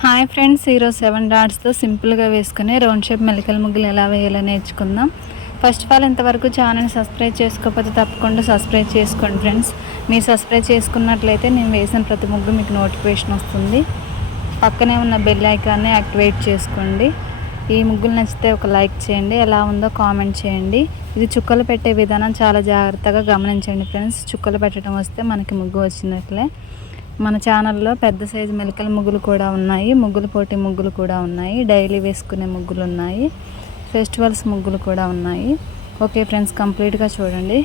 Hi friends, ఈరోజు 7 డాట్స్తో సింపుల్గా వేసుకుని రౌండ్ షేప్ మెలికల ముగ్గులు ఎలా వేయాలో నేర్చుకుందాం. ఫస్ట్ ఆఫ్ ఆల్ ఇంతవరకు ఛానల్ని సబ్స్క్రైబ్ చేసుకోకపోతే తప్పకుండా సబ్స్క్రైబ్ చేసుకోండి ఫ్రెండ్స్. మీరు సబ్స్క్రైబ్ చేసుకున్నట్లయితే నేను వేసిన ప్రతి ముగ్గు మీకు నోటిఫికేషన్ వస్తుంది. పక్కనే ఉన్న బెల్ ఐకాన్ని యాక్టివేట్ చేసుకోండి. ఈ ముగ్గులు నచ్చితే ఒక లైక్ చేయండి, ఎలా ఉందో కామెంట్ చేయండి. ఇది చుక్కలు పెట్టే విధానం చాలా జాగ్రత్తగా గమనించండి ఫ్రెండ్స్. చుక్కలు పెట్టడం వస్తే మనకి ముగ్గు వచ్చినట్లే. మన ఛానల్లో పెద్ద సైజు మెలికల ముగ్గులు కూడా ఉన్నాయి, ముగ్గులు పోటీ ముగ్గులు కూడా ఉన్నాయి, డైలీ వేసుకునే ముగ్గులు ఉన్నాయి, ఫెస్టివల్స్ ముగ్గులు కూడా ఉన్నాయి. ఓకే ఫ్రెండ్స్, కంప్లీట్గా చూడండి.